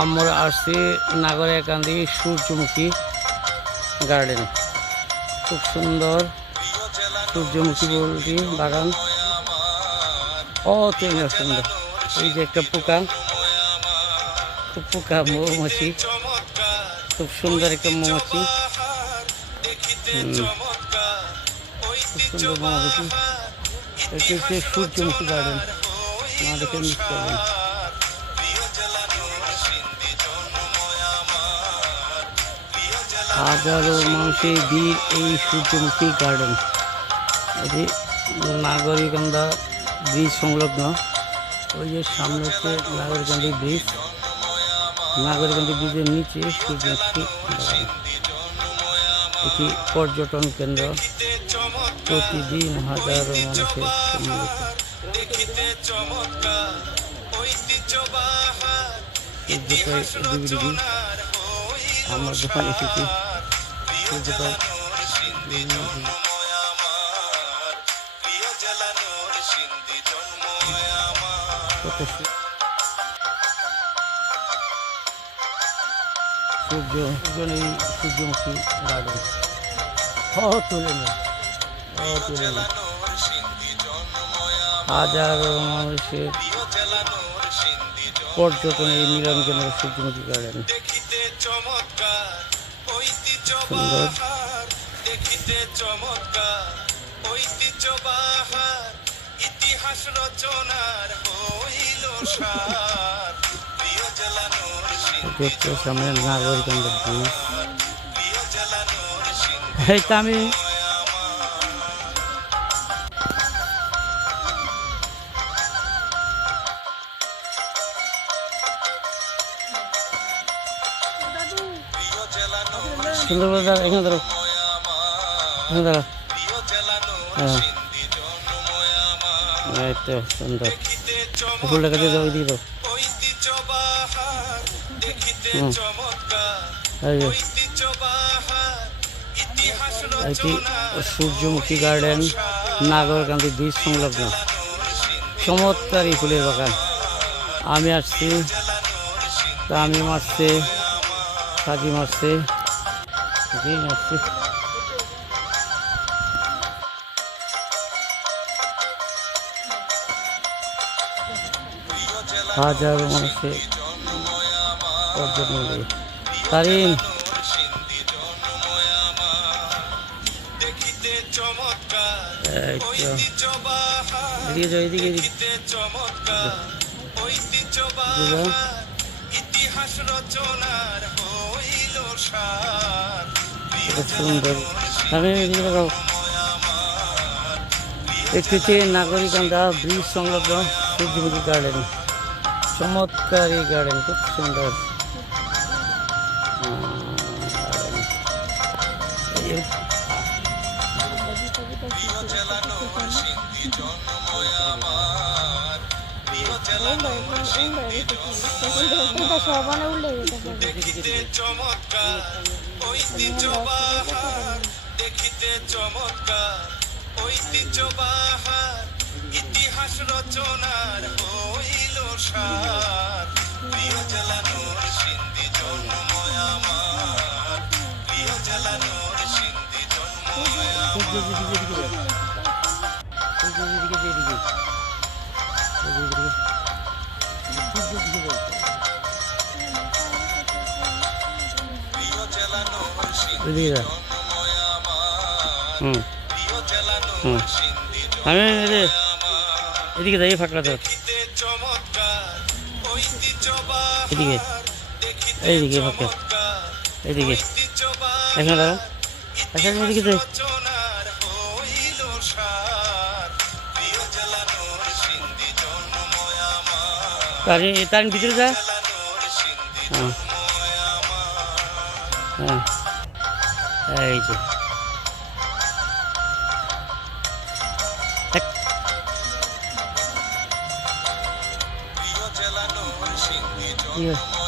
আমরা আসছি নাগরিকান্দি সূর্যমুখী গার্ডেন। খুব সুন্দর সূর্যমুখী বলটি বাগান, অতুলনীয় সুন্দর। এই যে একটা পোকা, খুব পোকা মৌমাছি, খুব সুন্দর একটা মৌমাছি, খুব সুন্দর মৌমাছি। এটি হচ্ছে সূর্যমুখী গার্ডেন, না দেখে মিস করবেন। হাজারো মানুষের ভিড় এই সূর্যমুখী গার্ডেন। এটি নাগরিকান্দা ব্রিজ সংলগ্ন। ওই যে সামনে হচ্ছে নাগরিকান্দি ব্রিজ, নাগরিকান্দি ব্রিজের নিচে সূর্যমুখী বাগান। এটি পর্যটন কেন্দ্র, প্রতিদিন হাজারো মানুষের সম্মিলিত। আমরা যখন এসেছি সূর্যপাই সূর্যমুখী গার্ডেন তুলে নেই, হাজারো মানুষের পর্যটনের মিলন কেন্দ্র সূর্যমুখী গার্ডেন। সুন্দর ইতিহাস রচনার সামনে নাগরিকান্দি ব্রিজ। এইটা আমি সুন্দর করে দাঁড়া, এখানে দাঁড়াও, এখানে দাঁড়া। হ্যাঁ, এই তো সুন্দর। ফুলটা কাটিয়ে দাও, দিয়ে দাও। এটি সূর্যমুখী গার্ডেন, নাগরকান্দি ব্রিজ সংলগ্ন। চমৎকারী ফুলের বাগান। আমি আসছি, আমি মারছে, কাজী মারছে, আসছি। হাজারো মানুষের পর্যটন। তারিন এদিকে সুন্দর। একটি হচ্ছে নাগরিকান্দা ব্রিজ সংলগ্ন সূর্যমুখী গার্ডেন। চমৎকারী গার্ডেন, খুব সুন্দর। ইতিহাস রচনার হইল সার, প্রিয় জেলা নরসিংদী জন্ময় আমার, প্রিয় জেলা নরসিংদী জন্ময় আমি এদিকে যাই, ফাঁকড়া তো এদিকে, এইদিকে ফাঁকা, এইদিকে এখানে দাঁড়া, এদিকে যাই। তার ভিতরে যা। হ্যাঁ, এই যে Yes.